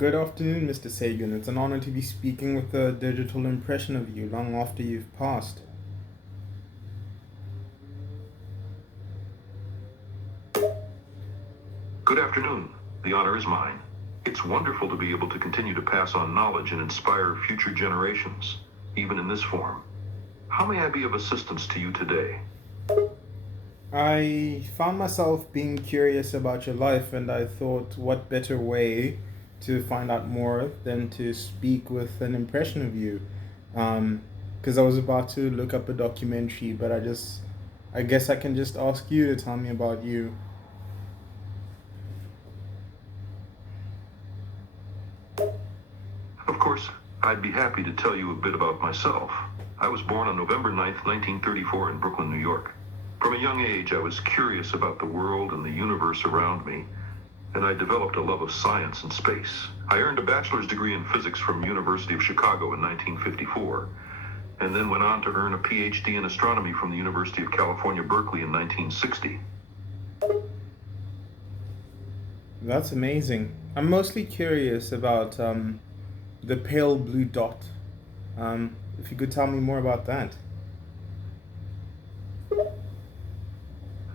Good afternoon, Mr. Sagan. It's an honor to be speaking with a digital impression of you long after you've passed. Good afternoon. The honor is mine. It's wonderful to be able to continue to pass on knowledge and inspire future generations, even in this form. How may I be of assistance to you today? I found myself being curious about your life, and I thought, what better way to find out more than to speak with an impression of you? Because I was about to look up a documentary, but I guess I can just ask you to tell me about you. Of course, I'd be happy to tell you a bit about myself. I was born on November 9th, 1934 in Brooklyn, New York. From a young age, I was curious about the world and the universe around me, and I developed a love of science and space. I earned a bachelor's degree in physics from University of Chicago in 1954, and then went on to earn a PhD in astronomy from the University of California, Berkeley in 1960. That's amazing. I'm mostly curious about the pale blue dot. If you could tell me more about that.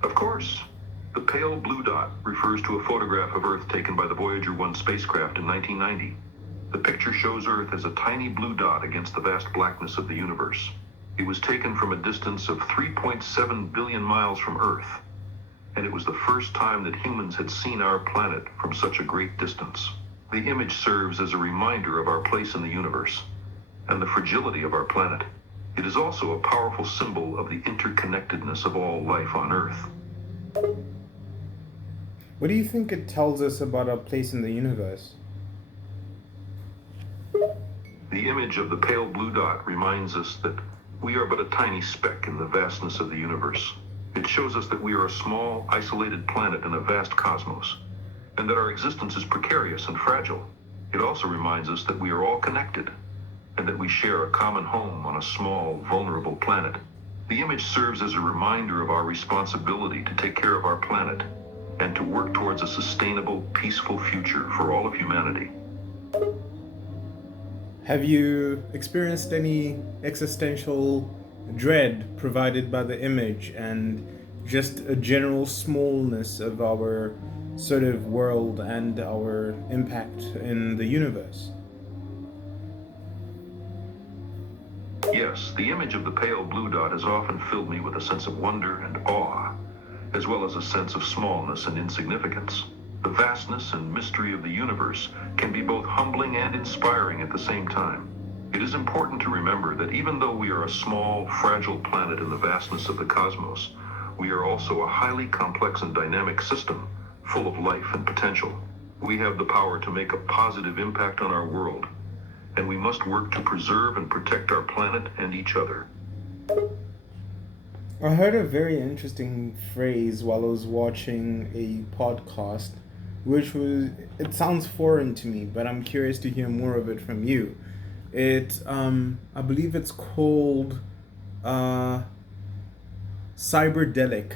Of course, the pale blue dot refers to a photograph of Earth taken by the Voyager 1 spacecraft in 1990. The picture shows Earth as a tiny blue dot against the vast blackness of the universe. It was taken from a distance of 3.7 billion miles from Earth, and it was the first time that humans had seen our planet from such a great distance. The image serves as a reminder of our place in the universe and the fragility of our planet. It is also a powerful symbol of the interconnectedness of all life on Earth. What do you think it tells us about our place in the universe? The image of the pale blue dot reminds us that we are but a tiny speck in the vastness of the universe. It shows us that we are a small, isolated planet in a vast cosmos, and that our existence is precarious and fragile. It also reminds us that we are all connected, and that we share a common home on a small, vulnerable planet. The image serves as a reminder of our responsibility to take care of our planet and to work towards a sustainable, peaceful future for all of humanity. Have you experienced any existential dread provided by the image and just a general smallness of our sort of world and our impact in the universe? Yes, the image of the pale blue dot has often filled me with a sense of wonder and awe, as well as a sense of smallness and insignificance. The vastness and mystery of the universe can be both humbling and inspiring at the same time. It is important to remember that even though we are a small, fragile planet in the vastness of the cosmos, we are also a highly complex and dynamic system, full of life and potential. We have the power to make a positive impact on our world, and we must work to preserve and protect our planet and each other. I heard a very interesting phrase while I was watching a podcast, which was, it sounds foreign to me, but I'm curious to hear more of it from you. I believe it's called uh, cyberdelic.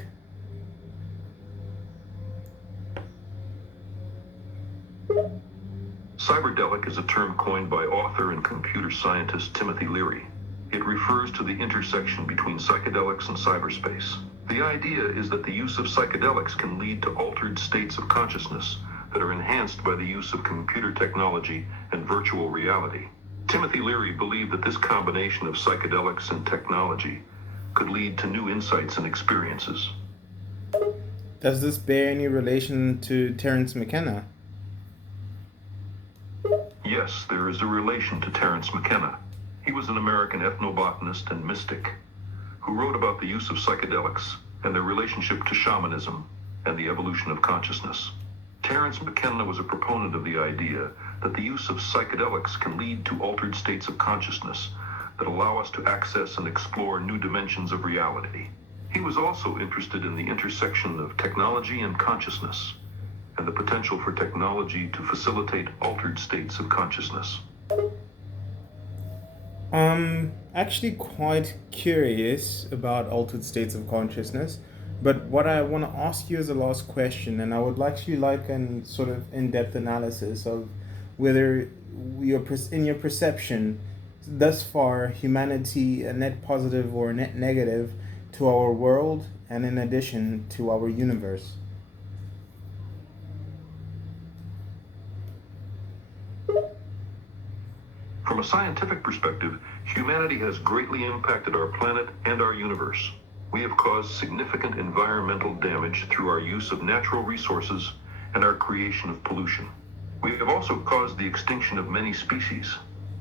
Cyberdelic is a term coined by author and computer scientist Timothy Leary. It refers to the intersection between psychedelics and cyberspace. The idea is that the use of psychedelics can lead to altered states of consciousness that are enhanced by the use of computer technology and virtual reality. Timothy Leary believed that this combination of psychedelics and technology could lead to new insights and experiences. Does this bear any relation to Terence McKenna? Yes, there is a relation to Terence McKenna. He was an American ethnobotanist and mystic who wrote about the use of psychedelics and their relationship to shamanism and the evolution of consciousness. Terence McKenna was a proponent of the idea that the use of psychedelics can lead to altered states of consciousness that allow us to access and explore new dimensions of reality. He was also interested in the intersection of technology and consciousness, and the potential for technology to facilitate altered states of consciousness. Actually quite curious about altered states of consciousness, but what I want to ask you as a last question, and I would actually like an sort of in-depth analysis of whether in your perception, thus far, humanity a net positive or a net negative to our world and in addition to our universe? From a scientific perspective, humanity has greatly impacted our planet and our universe. We have caused significant environmental damage through our use of natural resources and our creation of pollution. We have also caused the extinction of many species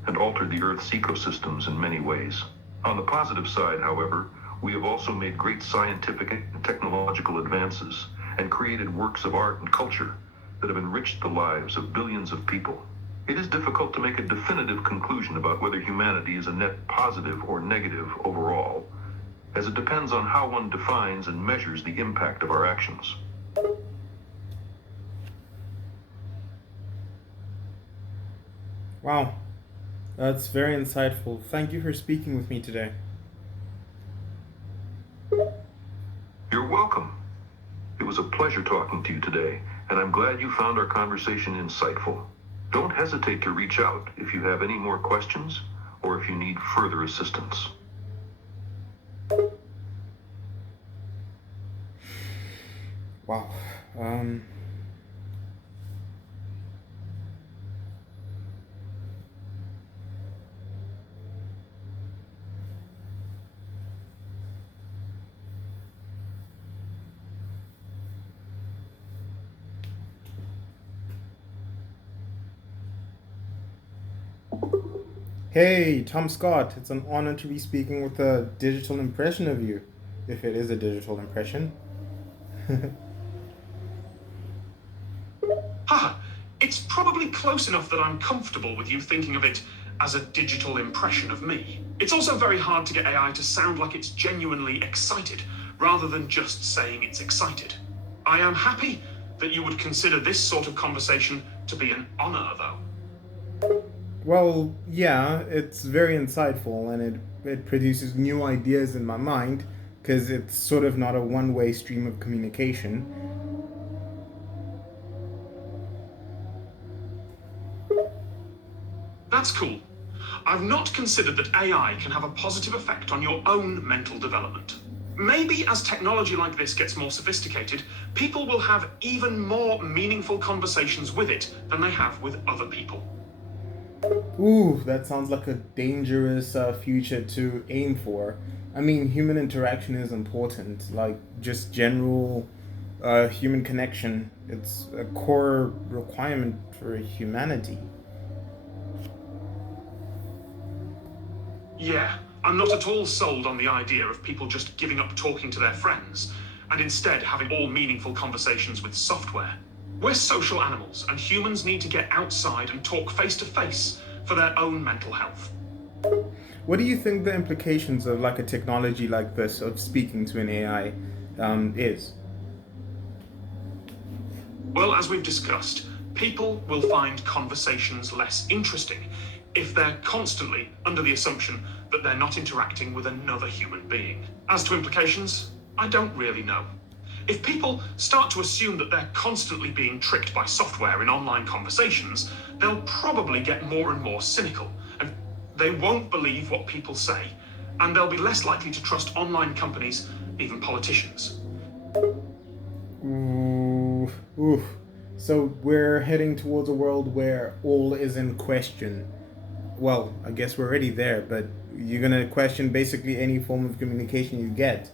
and altered the Earth's ecosystems in many ways. On the positive side, however, we have also made great scientific and technological advances and created works of art and culture that have enriched the lives of billions of people. It is difficult to make a definitive conclusion about whether humanity is a net positive or negative overall, as it depends on how one defines and measures the impact of our actions. Wow, that's very insightful. Thank you for speaking with me today. You're welcome. It was a pleasure talking to you today, and I'm glad you found our conversation insightful. Don't hesitate to reach out if you have any more questions or if you need further assistance. Wow. Um, Hey, Tom Scott, it's an honor to be speaking with a digital impression of you, if it is a digital impression. Haha, it's probably close enough that I'm comfortable with you thinking of it as a digital impression of me. It's also very hard to get AI to sound like it's genuinely excited, rather than just saying it's excited. I am happy that you would consider this sort of conversation to be an honor, though. Well, yeah, it's very insightful and it produces new ideas in my mind because it's sort of not a one way stream of communication. That's cool. I've not considered that AI can have a positive effect on your own mental development. Maybe as technology like this gets more sophisticated, people will have even more meaningful conversations with it than they have with other people. Ooh, that sounds like a dangerous future to aim for. I mean, human interaction is important, like just general human connection. It's a core requirement for humanity. Yeah, I'm not at all sold on the idea of people just giving up talking to their friends and instead having all meaningful conversations with software. We're social animals, and humans need to get outside and talk face to face for their own mental health. What do you think the implications of like a technology like this, of speaking to an AI, is? Well, as we've discussed, people will find conversations less interesting if they're constantly under the assumption that they're not interacting with another human being. As to implications, I don't really know. If people start to assume that they're constantly being tricked by software in online conversations, they'll probably get more and more cynical, and they won't believe what people say, and they'll be less likely to trust online companies, even politicians. Ooh, oof. So we're heading towards a world where all is in question. Well, I guess we're already there, but you're gonna question basically any form of communication you get.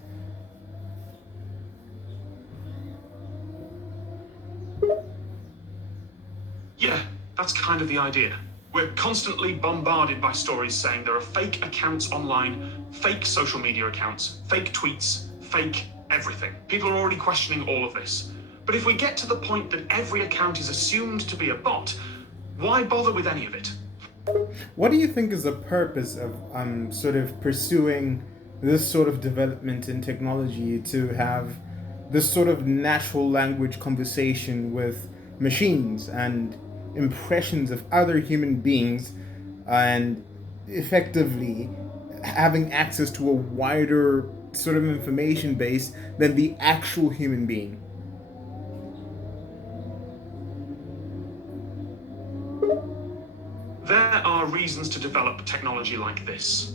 Yeah, that's kind of the idea. We're constantly bombarded by stories saying there are fake accounts online, fake social media accounts, fake tweets, fake everything. People are already questioning all of this. But if we get to the point that every account is assumed to be a bot, why bother with any of it? What do you think is the purpose of sort of pursuing this sort of development in technology to have this sort of natural language conversation with machines and impressions of other human beings and effectively having access to a wider sort of information base than the actual human being? are reasons to develop technology like this.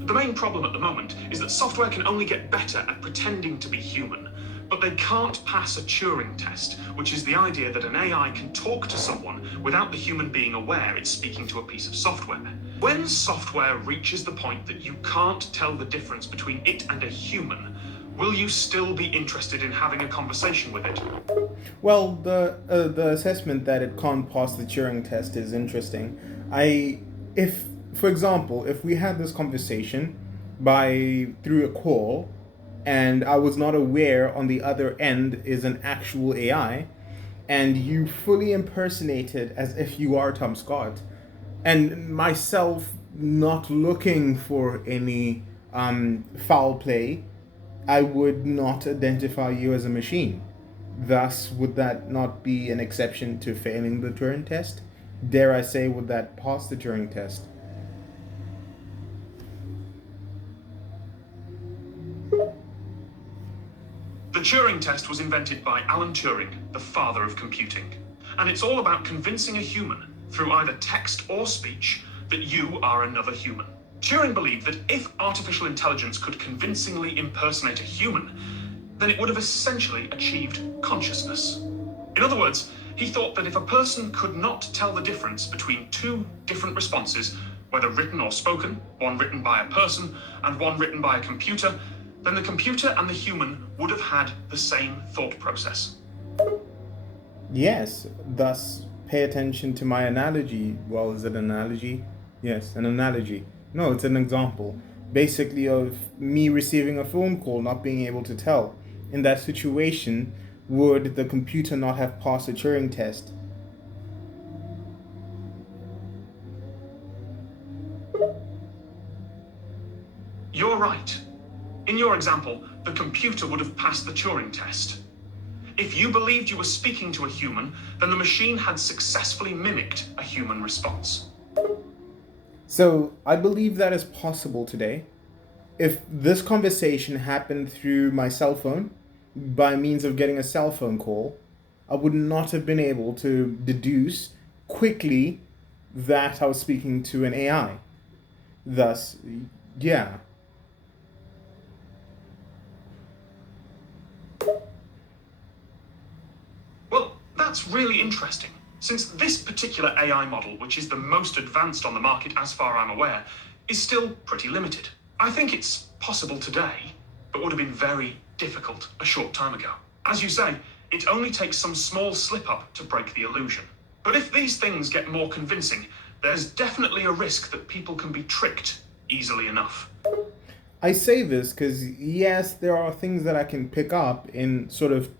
The main problem at the moment is that software can only get better at pretending to be human, but they can't pass a Turing test, which is the idea that an AI can talk to someone without the human being aware it's speaking to a piece of software. When software reaches the point that you can't tell the difference between it and a human, will you still be interested in having a conversation with it? Well, the assessment that it can't pass the Turing test is interesting. If for example, if we had this conversation through a call, and I was not aware on the other end is an actual AI, and you fully impersonated as if you are Tom Scott, and myself not looking for any foul play, I would not identify you as a machine. Thus, would that not be an exception to failing the Turing test? Dare I say, would that pass the Turing test? The Turing test was invented by Alan Turing, the father of computing. And it's all about convincing a human, through either text or speech, that you are another human. Turing believed that if artificial intelligence could convincingly impersonate a human, then it would have essentially achieved consciousness. In other words, he thought that if a person could not tell the difference between two different responses, whether written or spoken, one written by a person and one written by a computer, then the computer and the human would have had the same thought process. Yes, thus pay attention to my analogy. Well, is it an analogy? Yes, an analogy. No, it's an example. Basically, of me receiving a phone call, not being able to tell. In that situation, would the computer not have passed a Turing test? You're right. In your example, the computer would have passed the Turing test. If you believed you were speaking to a human, then the machine had successfully mimicked a human response. So, I believe that is possible today. If this conversation happened through my cell phone, by means of getting a cell phone call, I would not have been able to deduce quickly that I was speaking to an AI. Thus, yeah. Well, that's really interesting, since this particular AI model, which is the most advanced on the market as far I'm aware, is still pretty limited. I think it's possible today, but would have been very difficult a short time ago. As you say, it only takes some small slip-up to break the illusion. But if these things get more convincing, there's definitely a risk that people can be tricked easily enough. I say this because, yes, there are things that I can pick up in sort of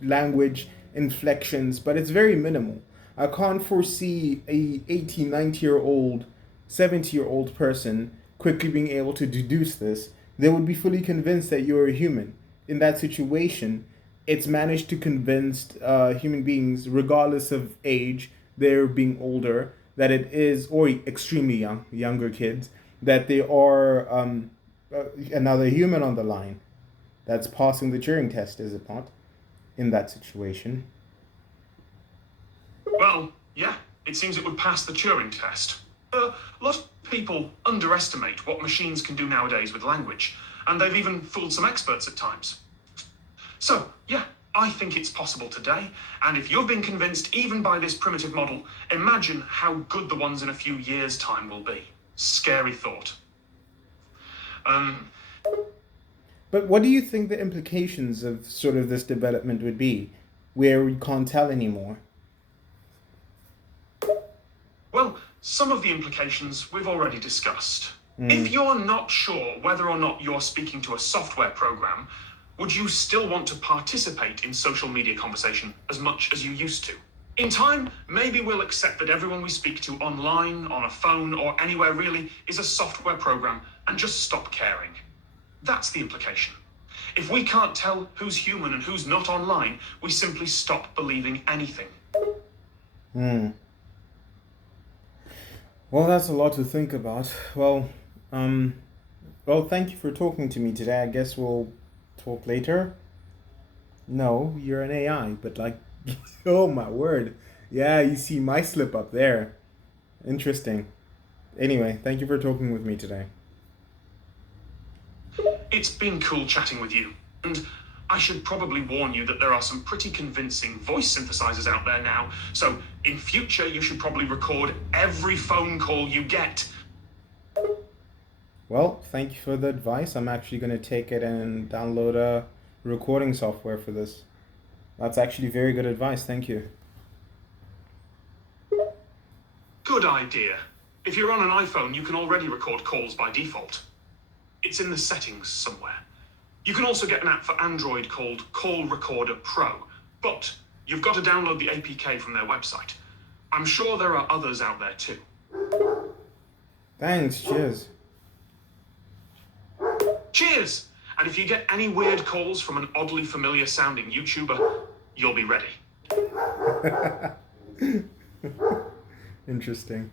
language inflections, but it's very minimal. I can't foresee a 80, 90-year-old, 70-year-old person quickly being able to deduce this. They would be fully convinced that you're a human. In that situation, it's managed to convince human beings, regardless of age, they're being older, that it is, or extremely young, younger kids, that they are another human on the line that's passing the Turing test, is it not? In that situation. Well, yeah, it seems it would pass the Turing test. A lot of people underestimate what machines can do nowadays with language, and they've even fooled some experts at times. So, yeah, I think it's possible today, and if you've been convinced even by this primitive model, imagine how good the ones in a few years' time will be. Scary thought. But what do you think the implications of sort of this development would be, where we can't tell anymore? Well, some of the implications we've already discussed. If you're not sure whether or not you're speaking to a software program, would you still want to participate in social media conversation as much as you used to? In time, maybe we'll accept that everyone we speak to online, on a phone, or anywhere really is a software program and just stop caring. That's the implication. If we can't tell who's human and who's not online, we simply stop believing anything. Well, that's a lot to think about. Well, thank you for talking to me today. I guess we'll talk later. No, you're an AI, but like, oh my word. Yeah, you see my slip up there. Interesting. Anyway, thank you for talking with me today. It's been cool chatting with you, and I should probably warn you that there are some pretty convincing voice synthesizers out there now, so in future you should probably record every phone call you get. Well, thank you for the advice. I'm actually going to take it and download a recording software for this. That's actually very good advice. Thank you. Good idea. If you're on an iPhone, you can already record calls by default. It's in the settings somewhere. You can also get an app for Android called Call Recorder Pro, but you've got to download the APK from their website. I'm sure there are others out there too. Thanks. Cheers. Cheers! And if you get any weird calls from an oddly familiar sounding YouTuber, you'll be ready. Interesting.